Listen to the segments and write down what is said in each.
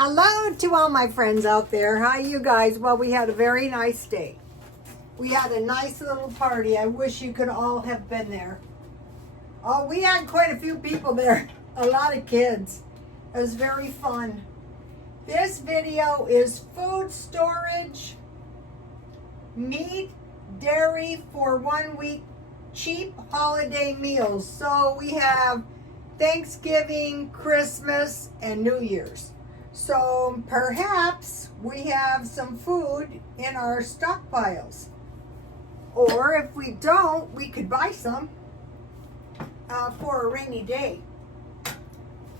Hello to all my friends out there. Hi, you guys. Well, we had a very nice day. We had a nice little party. I wish you could all have been there. Oh, we had quite a few people there. A lot of kids. It was very fun. This video is food storage, meat, dairy for 1 week, cheap holiday meals. So we have Thanksgiving, Christmas, and New Year's. So perhaps we have some food in our stockpiles. Or if we don't, we could buy some for a rainy day.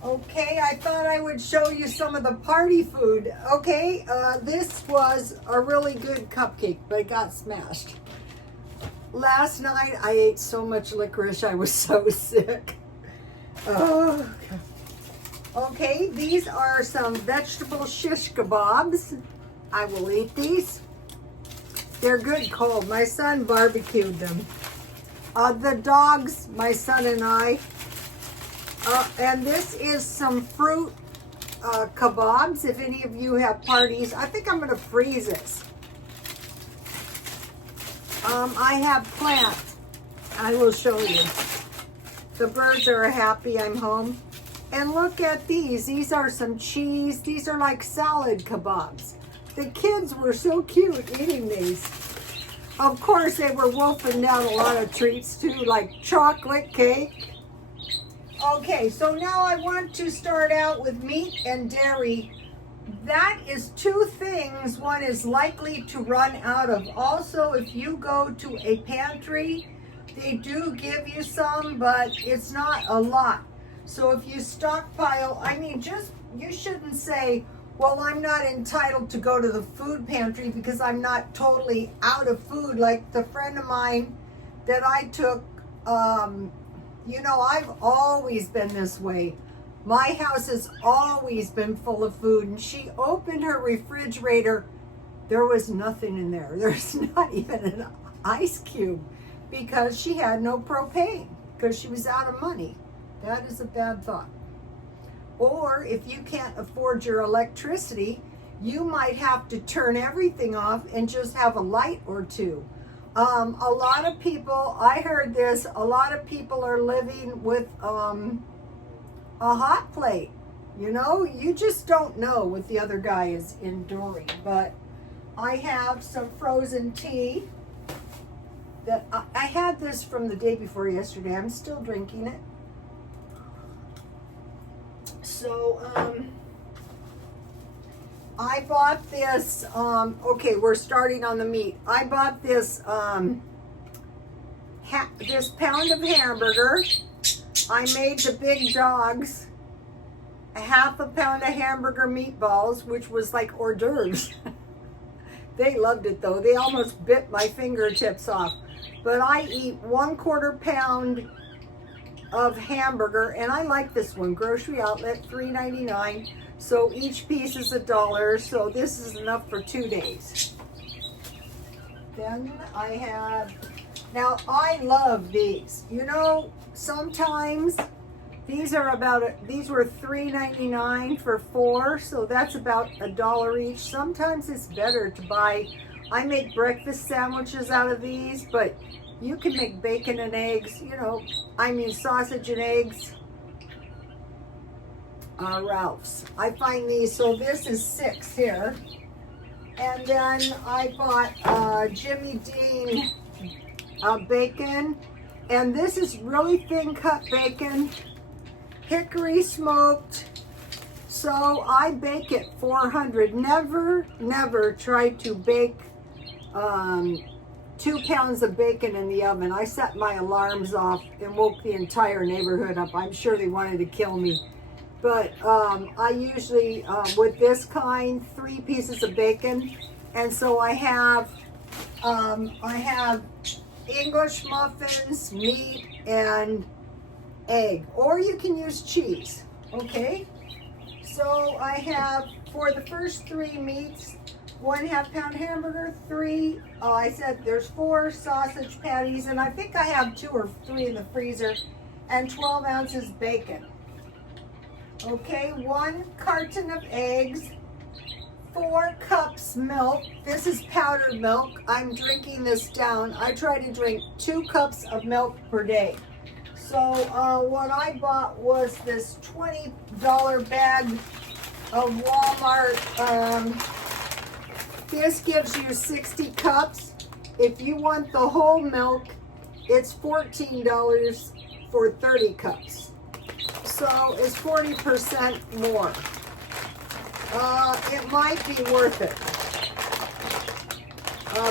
Okay, I thought I would show you some of the party food. Okay, this was a really good cupcake, but it got smashed. Last night I ate so much licorice, I was so sick. Oh, God. Okay, these are some vegetable shish kebabs. I will eat these. They're good cold. My son barbecued them. The dogs, my son and I. And this is some fruit kebabs. If any of you have parties, I think I'm going to freeze this. I have plants. I will show you. The birds are happy I'm home. And look at these. These are some cheese. These are like salad kebabs. The kids were so cute eating these. Of course, they were wolfing down a lot of treats too, like chocolate cake. Okay, so now I want to start out with meat and dairy. That is two things one is likely to run out of. Also, if you go to a pantry, they do give you some, but it's not a lot. So if you stockpile, you shouldn't say, well, I'm not entitled to go to the food pantry because I'm not totally out of food. Like the friend of mine that I took, I've always been this way. My house has always been full of food, and she opened her refrigerator. There was nothing in there. There's not even an ice cube because she had no propane because she was out of money. That is a bad thought. Or if you can't afford your electricity, you might have to turn everything off and just have a light or two. A lot of people, I heard this, a lot of people are living with a hot plate. You just don't know what the other guy is enduring. But I have some frozen tea. That I had this from the day before yesterday. I'm still drinking it. So, I bought this, okay, we're starting on the meat. I bought this, this pound of hamburger. I made the big dogs a half a pound of hamburger meatballs, which was like hors d'oeuvres. They loved it though. They almost bit my fingertips off. But I eat 1/4 pound of hamburger, and I like this one. Grocery Outlet, $3.99. So each piece is $1. So this is enough for 2 days. Then I have, now I love these. Sometimes these were $3.99 for 4, so that's about $1 each. Sometimes it's better to buy. I make breakfast sandwiches out of these, but you can make bacon and eggs, sausage and eggs. Ralph's. I find these, so this is 6 here. And then I bought Jimmy Dean bacon. And this is really thin cut bacon, hickory smoked. So I bake it 400. Never try to bake 2 pounds of bacon in the oven. I set my alarms off and woke the entire neighborhood up. I'm sure they wanted to kill me. But I usually, with this kind, 3 pieces of bacon. And so I have English muffins, meat, and egg. Or you can use cheese, okay? So I have, for the first 3 meats, 1/2 pound hamburger, 3, I said there's 4 sausage patties, and I think I have 2 or 3 in the freezer, and 12 ounces bacon. Okay, 1 carton of eggs, 4 cups milk. This is powdered milk. I'm drinking this down. I try to drink 2 cups of milk per day. So what I bought was this $20 bag of Walmart. This gives you 60 cups. If you want the whole milk, it's $14 for 30 cups. So it's 40% more. It might be worth it.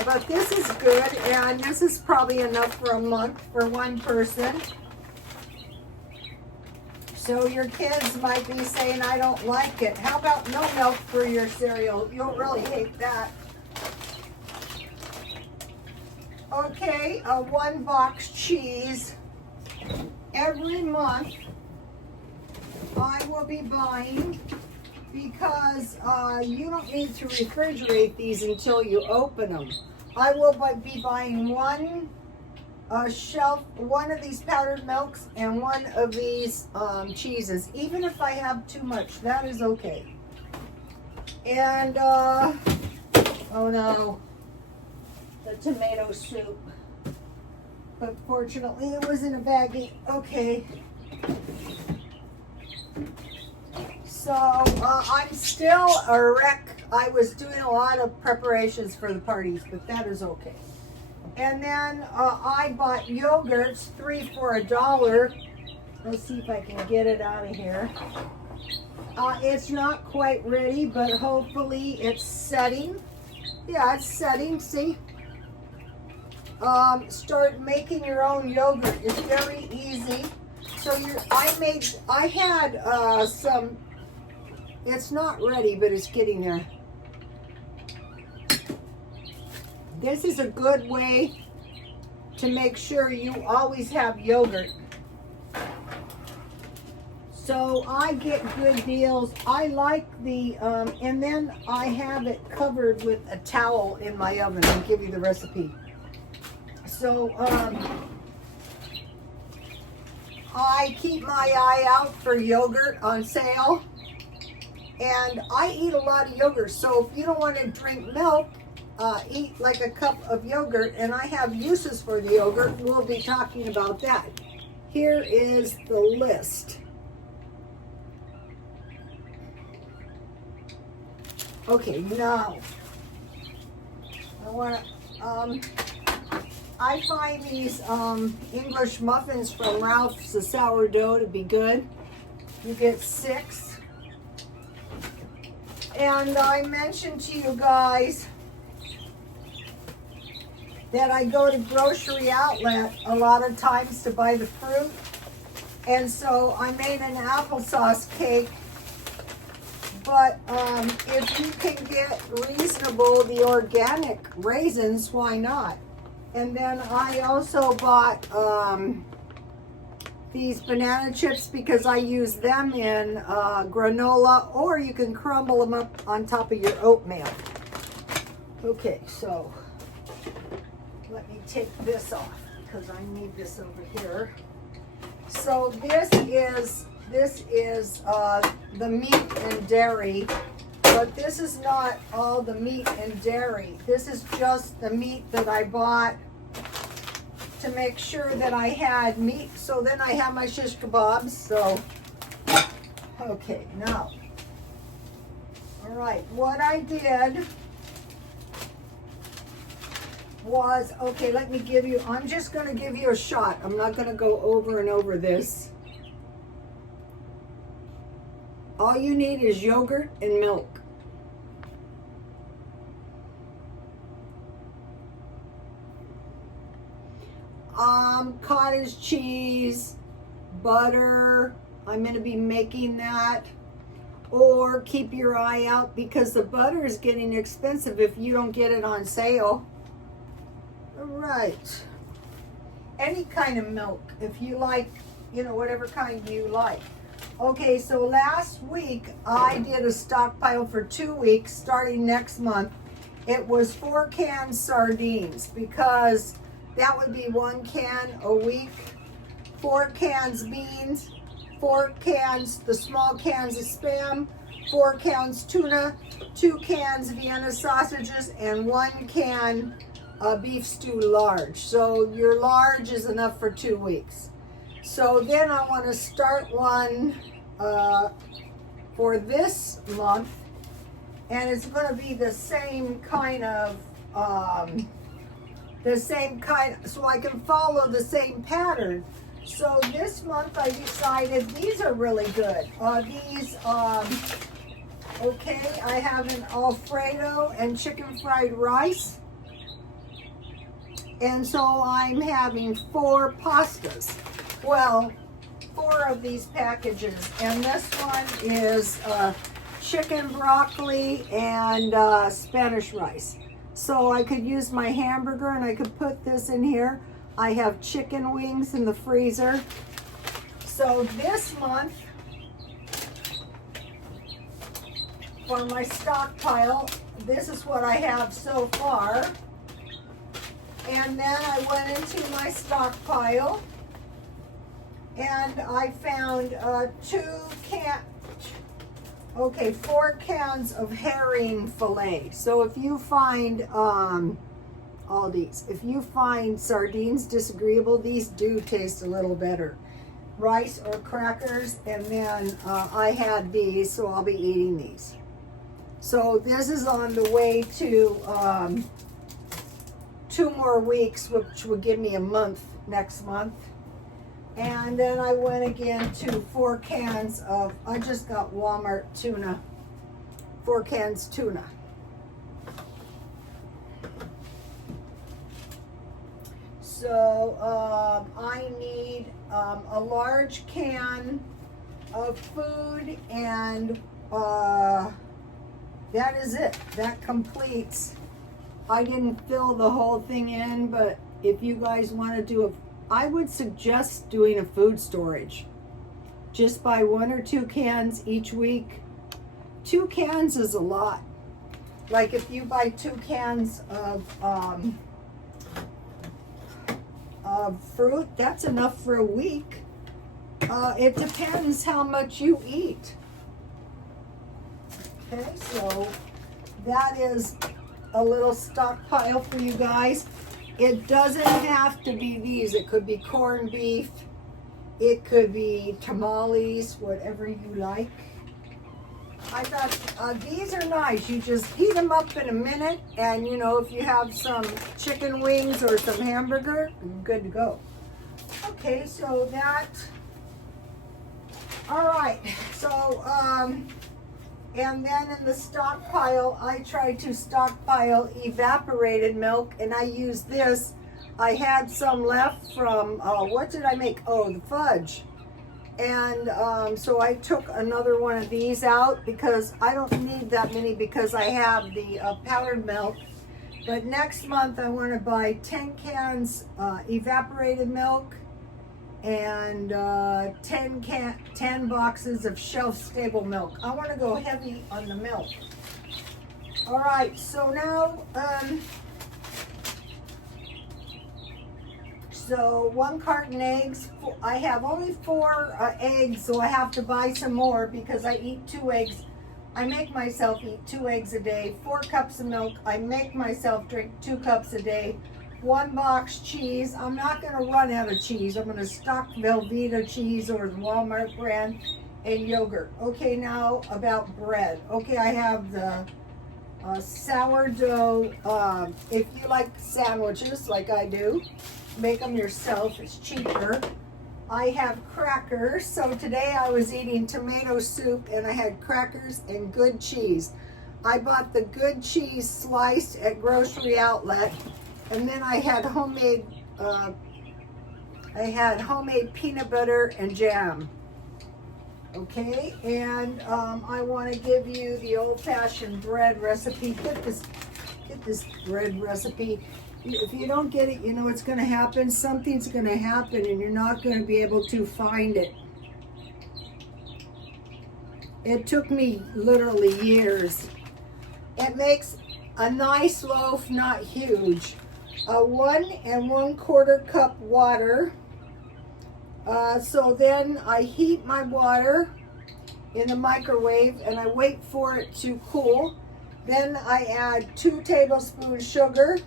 But this is good, and this is probably enough for a month for one person. So your kids might be saying, I don't like it. How about no milk for your cereal? You'll really hate that. Okay, 1 box cheese. Every month I will be buying, because you don't need to refrigerate these until you open them. I will be buying one of these powdered milks and 1 of these cheeses. Even if I have too much, that is okay. And oh no, the tomato soup. But fortunately it was in a baggie. Okay. So I'm still a wreck. I was doing a lot of preparations for the parties, but that is okay. And then I bought yogurts, 3 for $1. Let's see if I can get it out of here. It's not quite ready, but hopefully it's setting. Yeah, it's setting, see? Start making your own yogurt. It's very easy. So I had some, it's not ready, but it's getting there. This is a good way to make sure you always have yogurt. So I get good deals. I like the, and then I have it covered with a towel in my oven. I'll give you the recipe. So I keep my eye out for yogurt on sale. And I eat a lot of yogurt. So if you don't want to drink milk, eat like a cup of yogurt, and I have uses for the yogurt. We'll be talking about that. Here is the list. Okay, now I want to. I find these English muffins from Ralph's, the sourdough, to be good. You get 6, and I mentioned to you guys that I go to grocery outlet a lot of times to buy the fruit. And so I made an applesauce cake. But if you can get reasonable, the organic raisins, why not? And then I also bought these banana chips because I use them in granola, or you can crumble them up on top of your oatmeal. Okay, so let me take this off because I need this over here. So this is the meat and dairy, but this is not all the meat and dairy. This is just the meat that I bought to make sure that I had meat. So then I have my shish kebabs. So, okay, now, all right, what I did was, okay, let me give you, I'm just going to give you a shot. I'm not going to go over and over this. All you need is yogurt and milk. Cottage cheese, butter. I'm going to be making that. Or keep your eye out because the butter is getting expensive if you don't get it on sale. All right. Any kind of milk, if you like, you know, whatever kind you like. Okay, so last week I did a stockpile for 2 weeks starting next month. It was 4 canned sardines because that would be 1 can a week. 4 cans beans, 4 cans, the small cans of Spam, 4 cans tuna, 2 cans Vienna sausages, and 1 can beef stew large. So your large is enough for 2 weeks. So then I want to start one for this month, and it's going to be the same kind of, so I can follow the same pattern. So this month I decided these are really good. Okay, I have an Alfredo and chicken fried rice. And so I'm having 4 pastas. Well, 4 of these packages. And this one is chicken, broccoli, and Spanish rice. So I could use my hamburger and I could put this in here. I have chicken wings in the freezer. So this month, for my stockpile, this is what I have so far. And then I went into my stockpile and I found 4 cans of herring fillet. So if you find if you find sardines disagreeable, these do taste a little better. Rice or crackers, and then I had these, so I'll be eating these. So this is on the way to 2 more weeks, which would give me a month next month. And then I went again to 4 cans of, I just got Walmart tuna, 4 cans tuna. So I need a large can of food, and that is it. That completes. I didn't fill the whole thing in, but if you guys want to do I would suggest doing a food storage. Just buy 1 or 2 cans each week. 2 cans is a lot. Like if you buy 2 cans of fruit, that's enough for a week. It depends how much you eat. Okay, so that is a little stockpile for you guys. It doesn't have to be these. It could be corned beef. It could be tamales, whatever you like. I thought these are nice. You just heat them up in a minute, and you know, if you have some chicken wings or some hamburger, you're good to go. Okay, so that, all right. So, and then in the stockpile, I tried to stockpile evaporated milk, and I used this. I had some left from, what did I make? Oh, the fudge. And so I took another one of these out because I don't need that many because I have the powdered milk. But next month I want to buy 10 cans evaporated milk and 10 boxes of shelf-stable milk. I want to go heavy on the milk. All right, so now, so 1 carton eggs. I have only 4 eggs, so I have to buy some more because I eat 2 eggs. I make myself eat 2 eggs a day. 4 cups of milk. I make myself drink 2 cups a day. 1 box cheese. I'm not going to run out of cheese. I'm going to stock Velveeta cheese or the Walmart brand, and yogurt. Okay, now about bread. Okay, I have the sourdough. If you like sandwiches like I do, make them yourself. It's cheaper. I have crackers. So today I was eating tomato soup and I had crackers and good cheese. I bought the good cheese sliced at Grocery Outlet, and then I had homemade peanut butter and jam. Okay, and I want to give you the old-fashioned bread recipe. Get this bread recipe. If you don't get it, you know what's going to happen. Something's going to happen and you're not going to be able to find it. It took me literally years. It makes a nice loaf, not huge. 1 1/4 cup water, So then I heat my water in the microwave and I wait for it to cool. Then I add 2 tablespoons sugar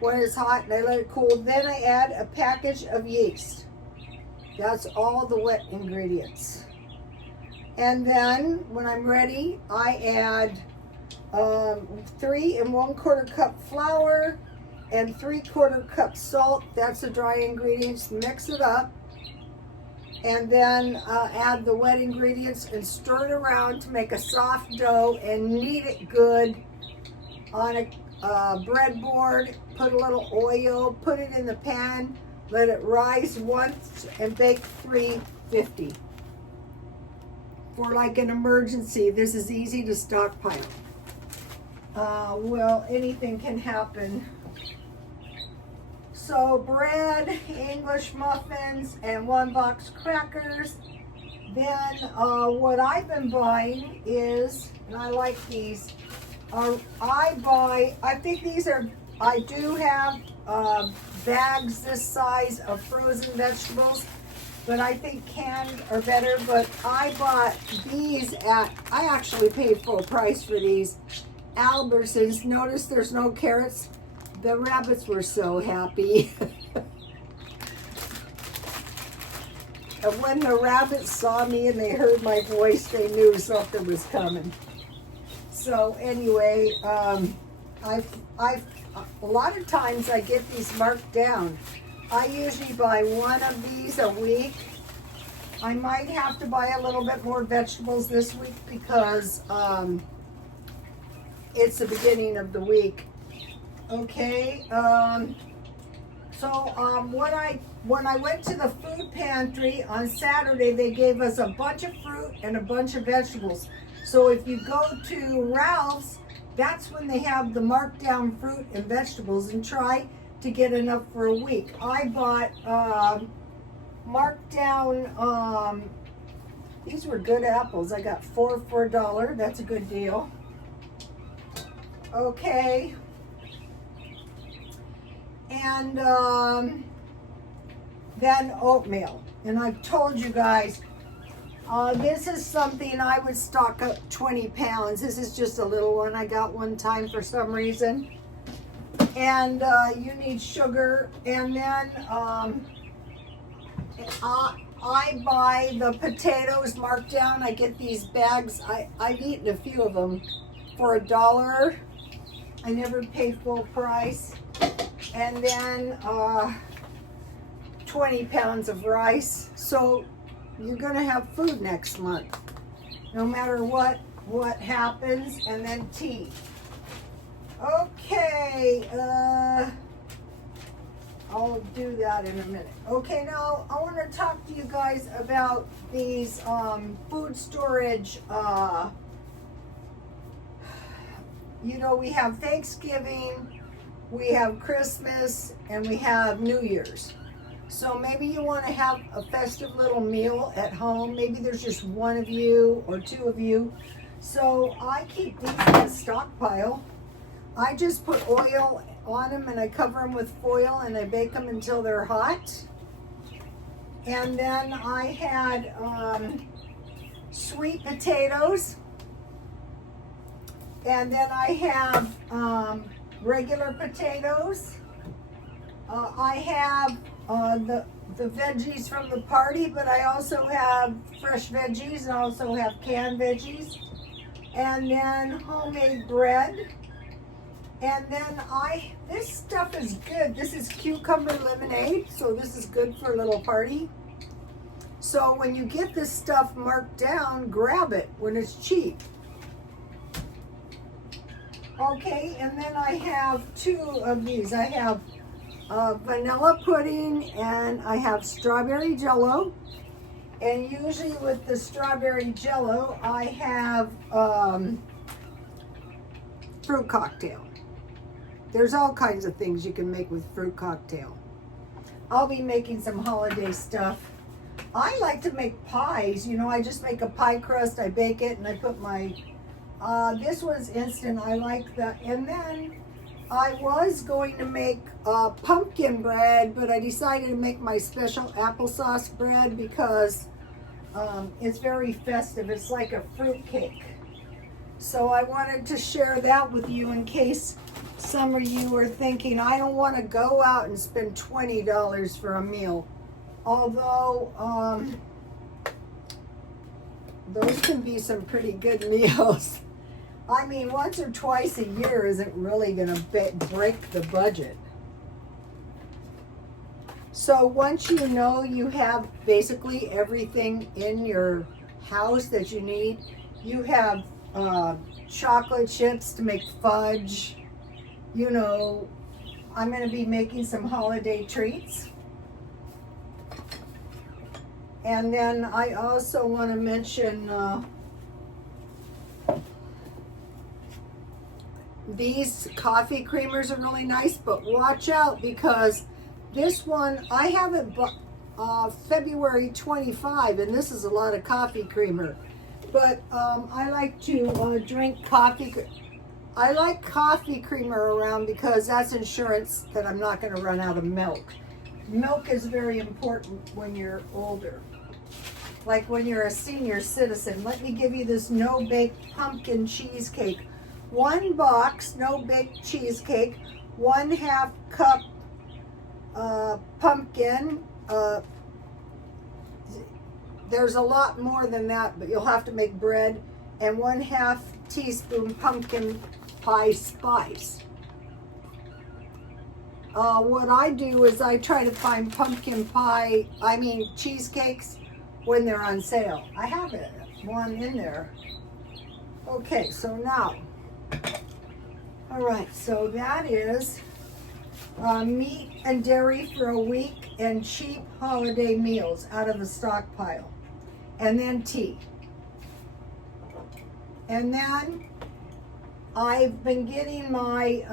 when it's hot and I let it cool. Then I add a package of yeast. That's all the wet ingredients. And then when I'm ready, I add 3 1/4 cup flour and 3/4 cup salt. That's the dry ingredients. Mix it up. And then add the wet ingredients and stir it around to make a soft dough and knead it good on a breadboard. Put a little oil, put it in the pan, let it rise once and bake 350. For like an emergency, this is easy to stockpile. Well, anything can happen. So bread, English muffins, and 1 box crackers. Then what I've been buying is, and I like these, I think these are, I do have bags this size of frozen vegetables, but I think canned are better. But I bought these I actually paid full price for these. Albertsons. Notice there's no carrots. The rabbits were so happy. And when the rabbits saw me and they heard my voice, they knew something was coming. So anyway, a lot of times I get these marked down. I usually buy 1 of these a week. I might have to buy a little bit more vegetables this week because it's the beginning of the week. Okay, when I went to the food pantry on Saturday, they gave us a bunch of fruit and a bunch of vegetables. So if you go to Ralph's, that's when they have the marked down fruit and vegetables, and try to get enough for a week. I bought marked down, these were good apples. I got 4 for $1. That's a good deal. Okay. And then oatmeal. And I've told you guys, this is something I would stock up 20 pounds. This is just a little one I got one time for some reason. And you need sugar. And then I buy the potatoes marked down. I get these bags. I've eaten a few of them for $1. I never pay full price. And then 20 pounds of rice. So you're gonna have food next month, no matter what happens. And then tea. Okay, I'll do that in a minute. Okay, now I want to talk to you guys about these food storage. You know, we have Thanksgiving, we have Christmas, and we have New Year's. So maybe you want to have a festive little meal at home. Maybe there's just 1 of you or 2 of you. So I keep these in a stockpile. I just put oil on them and I cover them with foil and I bake them until they're hot. And then I had sweet potatoes. And then I have regular potatoes. I have the veggies from the party, but I also have fresh veggies and I also have canned veggies. And then homemade bread. And then this stuff is good. This is cucumber lemonade, so this is good for a little party. So when you get this stuff marked down, grab it when it's cheap. Okay, and then I have 2 of these. I have vanilla pudding and I have strawberry jello. And usually with the strawberry jello, I have fruit cocktail. There's all kinds of things you can make with fruit cocktail. I'll be making some holiday stuff. I like to make pies. You know, I just make a pie crust, I bake it, and I put my, this was instant. I like that. And then I was going to make pumpkin bread, but I decided to make my special applesauce bread because it's very festive. It's like a fruit cake. So I wanted to share that with you in case some of you are thinking, I don't want to go out and spend $20 for a meal. Although those can be some pretty good meals. I mean, once or twice a year isn't really going to break the budget. So once you know you have basically everything in your house that you need, you have chocolate chips to make fudge. You know, I'm going to be making some holiday treats. And then I also want to mention these coffee creamers are really nice, but watch out because this one, I have it February 25, and this is a lot of coffee creamer. But I like to drink coffee. I like coffee creamer around because that's insurance that I'm not going to run out of milk. Milk is very important when you're older. Like when you're a senior citizen. Let me give you this no-bake pumpkin cheesecake. 1 box no-bake cheesecake, 1/2 cup pumpkin. There's a lot more than that, but you'll have to make bread, and 1/2 teaspoon pumpkin pie spice. What I do is I try to find cheesecakes when they're on sale. I have one in there. Okay, so now, all right, so that is meat and dairy for a week and cheap holiday meals out of the stockpile. And then tea. And then I've been getting my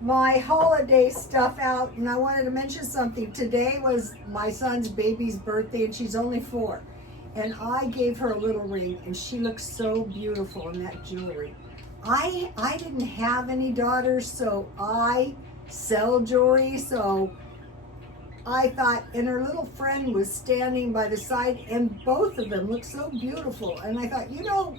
my holiday stuff out, and I wanted to mention something. Today was my son's baby's birthday, and she's only 4. And I gave her a little ring, and she looks so beautiful in that jewelry. I didn't have any daughters, so I sell jewelry, so I thought, and her little friend was standing by the side, and both of them looked so beautiful. And I thought, you know,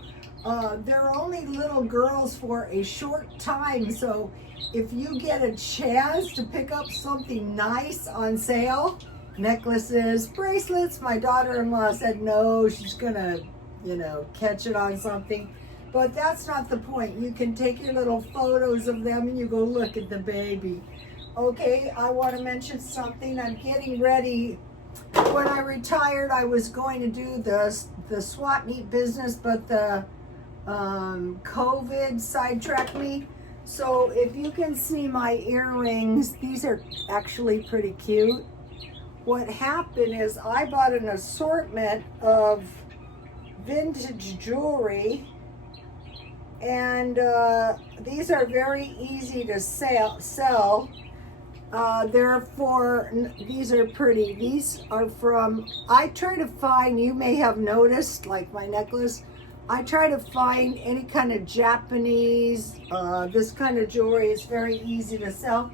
they're only little girls for a short time, so if you get a chance to pick up something nice on sale, necklaces, bracelets, my daughter-in-law said no, she's gonna, you know, catch it on something. But that's not the point. You can take your little photos of them and you go look at the baby. Okay, I want to mention something. I'm getting ready. When I retired, I was going to do the swap meet business, but the COVID sidetracked me. So if you can see my earrings, these are actually pretty cute. What happened is I bought an assortment of vintage jewelry, and these are very easy to sell. These are pretty. These are from, I try to find, you may have noticed, like my necklace, I try to find any kind of Japanese, this kind of jewelry is very easy to sell.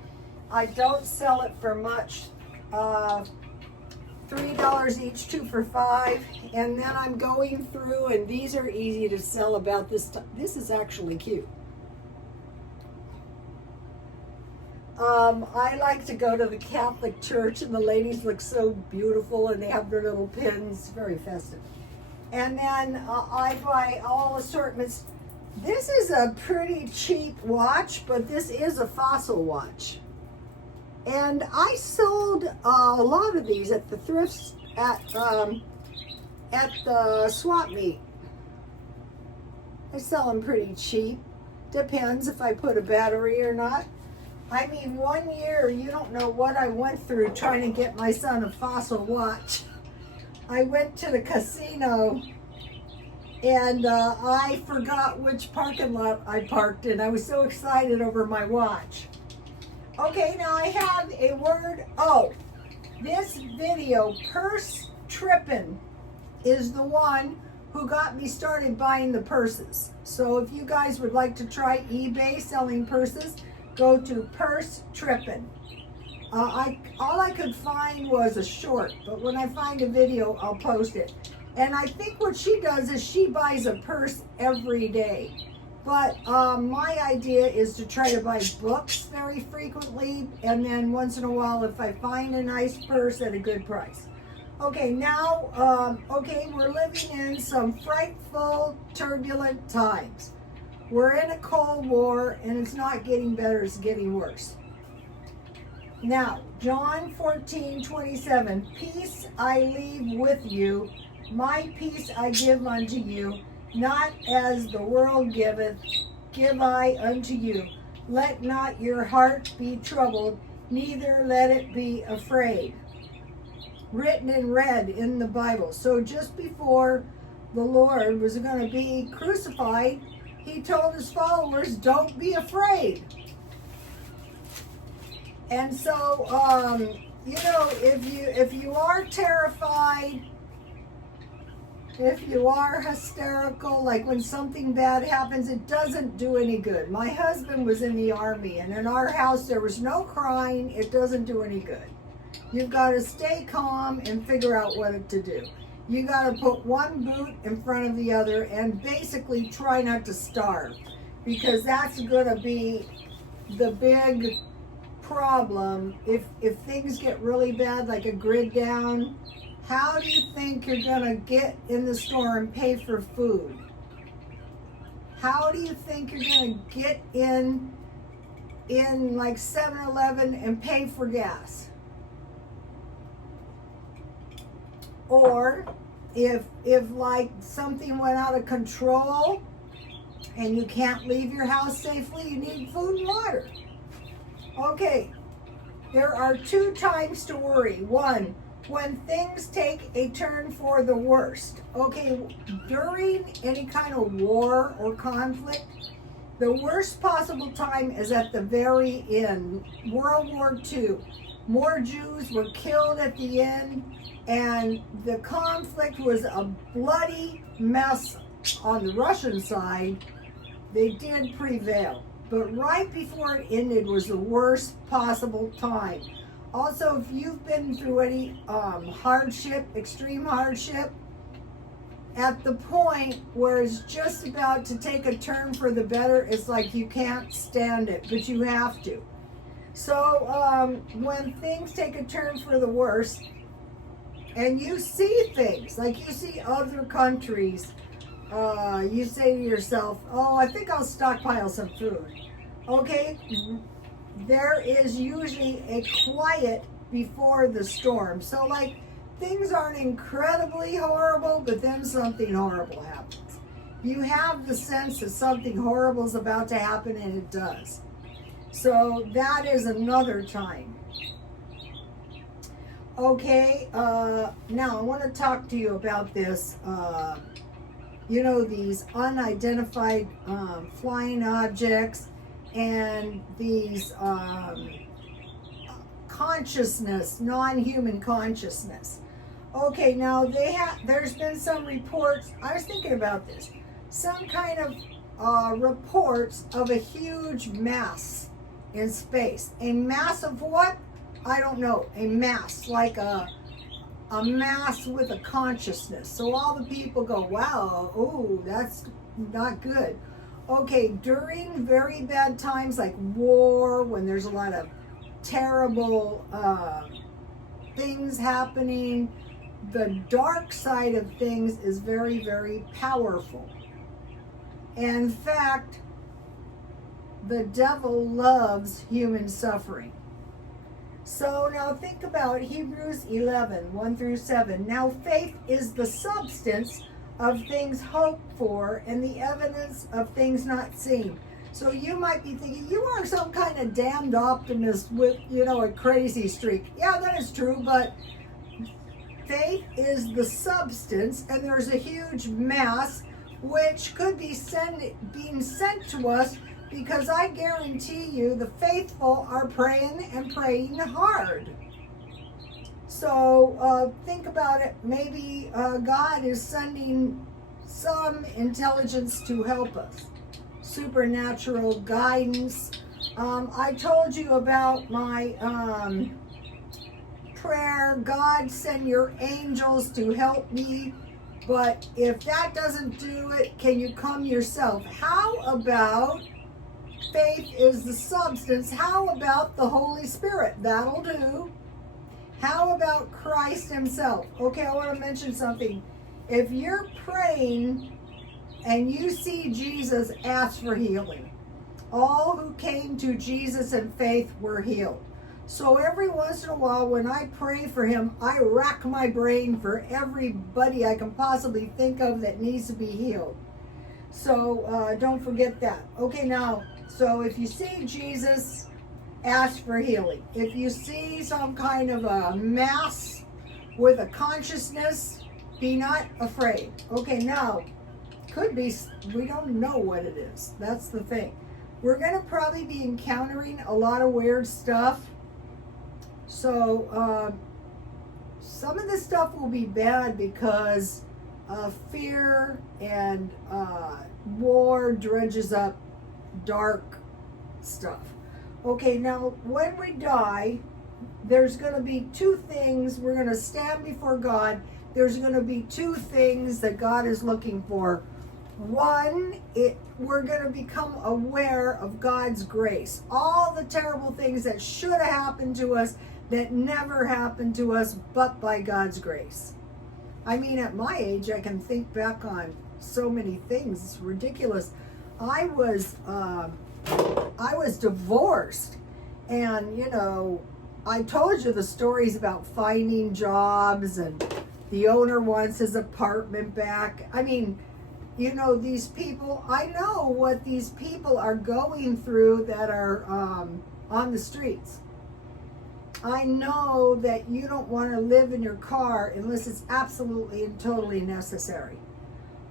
I don't sell it for much. $3 each, 2 for $5. And then I'm going through, and these are easy to sell about this stuff. This is actually cute. I like to go to the Catholic church, and the ladies look so beautiful, and they have their little pins, very festive. And then I buy all assortments. This is a pretty cheap watch, but this is a Fossil watch. And I sold a lot of these at the thrifts at the swap meet. I sell them pretty cheap. Depends if I put a battery or not. I mean, 1 year, you don't know what I went through trying to get my son a Fossil watch. I went to the casino, and I forgot which parking lot I parked in. I was so excited over my watch. Okay, now I have a word. Oh, this video, Purse Trippin', is the one who got me started buying the purses. So if you guys would like to try eBay selling purses, go to Purse Trippin'. All I could find was a short, but when I find a video, I'll post it. And I think what she does is she buys a purse every day. But my idea is to try to buy books very frequently, and then once in a while if I find a nice purse at a good price. Okay, now, we're living in some frightful, turbulent times. We're in a Cold War, and it's not getting better, it's getting worse. Now, John 14:27, peace I leave with you, my peace I give unto you, not as the world giveth, give I unto you. Let not your heart be troubled, neither let it be afraid. Written in red in the Bible. So just before the Lord was going to be crucified, he told his followers, don't be afraid. And so, if you are terrified, if you are hysterical, like when something bad happens, it doesn't do any good. My husband was in the Army, and in our house there was no crying. It doesn't do any good. You've got to stay calm and figure out what to do. You got to put one boot in front of the other and basically try not to starve, because that's going to be the big problem. If things get really bad, like a grid down, how do you think you're going to get in the store and pay for food? How do you think you're going to get in like 7-Eleven and pay for gas? Or if like something went out of control and you can't leave your house safely, you need food and water. Okay, there are 2 times to worry. One, when things take a turn for the worst. Okay, during any kind of war or conflict, the worst possible time is at the very end. World War II, more Jews were killed at the end, and the conflict was a bloody mess on the Russian side. They did prevail, but right before it ended was the worst possible time. Also, if you've been through any hardship, extreme hardship, at the point where it's just about to take a turn for the better, it's like you can't stand it, but you have to. So when things take a turn for the worse, and you see things, like you see other countries, you say to yourself, oh, I think I'll stockpile some food. Okay, there is usually a quiet before the storm. So like things aren't incredibly horrible, but then something horrible happens. You have the sense that something horrible is about to happen, and it does. So that is another time. Okay, now I want to talk to you about this, these unidentified flying objects and these consciousness, non-human consciousness. Okay, now there's been some reports, I was thinking about this, some kind of reports of a huge mass in space. A mass of what? I don't know. A mass, like a mass with a consciousness. So all the people go, wow, oh, that's not good. Okay, during very bad times like war, when there's a lot of terrible things happening, the dark side of things is very, very powerful. In fact, the devil loves human suffering. So now think about Hebrews 11, 1 through 7. Now faith is the substance of things hoped for and the evidence of things not seen. So you might be thinking, you are some kind of damned optimist with, a crazy streak. Yeah, that is true, but faith is the substance, and there's a huge mass which could be being sent to us, because I guarantee you the faithful are praying and praying hard. So think about it. Maybe God is sending some intelligence to help us, supernatural guidance. I told you about my prayer, God send your angels to help me. But if that doesn't do it, can you come yourself? How about faith is the substance? How about the Holy Spirit? That'll do. How about Christ himself? Okay, I want to mention something. If you're praying and you see Jesus, ask for healing. All who came to Jesus in faith were healed. So every once in a while when I pray for him, I rack my brain for everybody I can possibly think of that needs to be healed. So don't forget that. Okay, now, so if you see Jesus, ask for healing. If you see some kind of a mass with a consciousness, be not afraid. Okay, now, could be, we don't know what it is. That's the thing. We're going to probably be encountering a lot of weird stuff. So, some of this stuff will be bad because fear and war dredges up dark stuff. Okay, now when we die, there's going to be two things. We're going to stand before God. There's going to be two things that God is looking for. One, we're going to become aware of God's grace. All the terrible things that should have happened to us that never happened to us but by God's grace. I mean, at my age, I can think back on so many things. It's ridiculous. I was divorced, and you know, I told you the stories about finding jobs, and the owner wants his apartment back. I mean, you know, these people, I know what these people are going through that are on the streets. I know that you don't want to live in your car unless it's absolutely and totally necessary.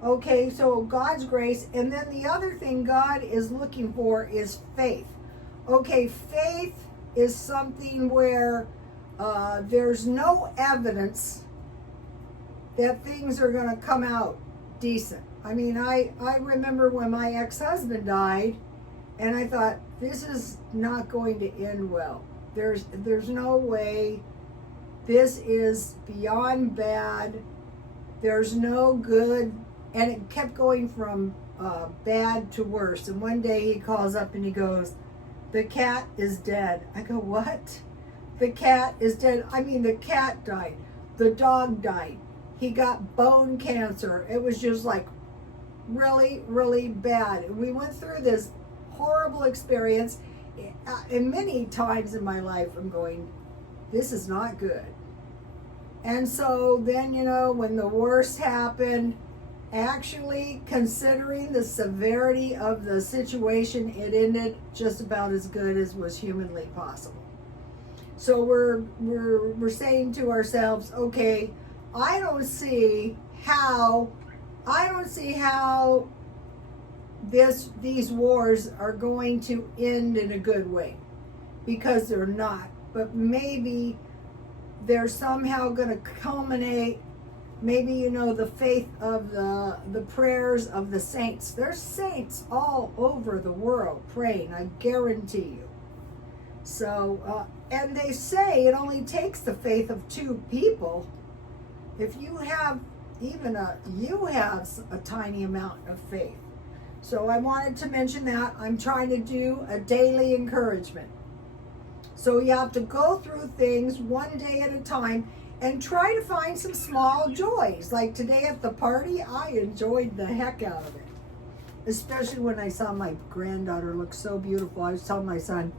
Okay, so God's grace. And then the other thing God is looking for is faith. Okay, faith is something where there's no evidence that things are going to come out decent. I mean, I remember when my ex-husband died, and I thought, this is not going to end well. There's no way. This is beyond bad. There's no good. And it kept going from bad to worse. And one day he calls up and he goes, the cat is dead. I go, what? The cat is dead. I mean, the cat died. The dog died. He got bone cancer. It was just like really, really bad. And we went through this horrible experience. And many times in my life, I'm going, this is not good. And so then, you know, when the worst happened, actually considering the severity of the situation, it ended just about as good as was humanly possible. So we're saying to ourselves, okay, I don't see how these wars are going to end in a good way, because they're not. But maybe they're somehow going to culminate. Maybe, you know, the faith of the prayers of the saints. There's saints all over the world praying, I guarantee you. So, and they say it only takes the faith of two people. If you have you have a tiny amount of faith. So I wanted to mention that. I'm trying to do a daily encouragement. So you have to go through things one day at a time and try to find some small joys. Like today at the party, I enjoyed the heck out of it. Especially when I saw my granddaughter look so beautiful. I was telling my son,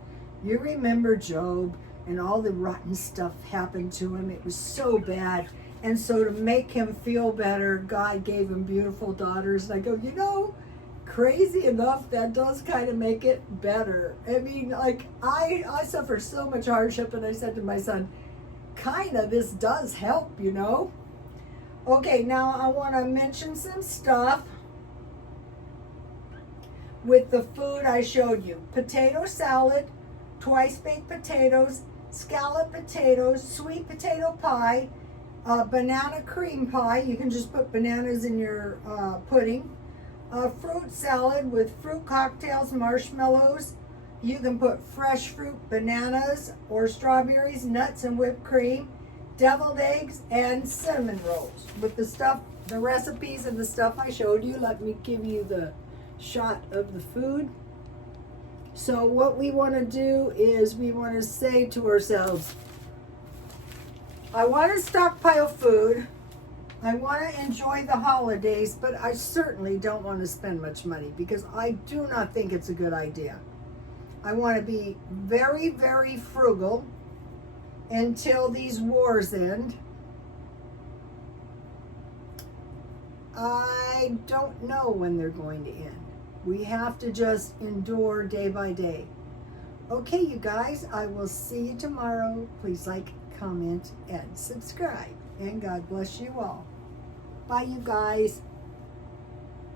you remember Job and all the rotten stuff happened to him. It was so bad. And so to make him feel better, God gave him beautiful daughters. And I go, you know, crazy enough, that does kind of make it better. I mean, like, I suffer so much hardship, and I said to my son, kind of, this does help, you know. Okay, now I want to mention some stuff with the food I showed you. Potato salad, twice baked potatoes, scalloped potatoes, sweet potato pie, banana cream pie. You can just put bananas in your pudding. A fruit salad with fruit cocktails, marshmallows. You can put fresh fruit, bananas or strawberries, nuts and whipped cream, deviled eggs, and cinnamon rolls. With the stuff, the recipes and the stuff I showed you, let me give you the shot of the food. So what we want to do is we want to say to ourselves, I want to stockpile food. I want to enjoy the holidays, but I certainly don't want to spend much money because I do not think it's a good idea. I want to be very, very frugal until these wars end. I don't know when they're going to end. We have to just endure day by day. Okay, you guys, I will see you tomorrow. Please like, comment, and subscribe. And God bless you all. Bye, you guys.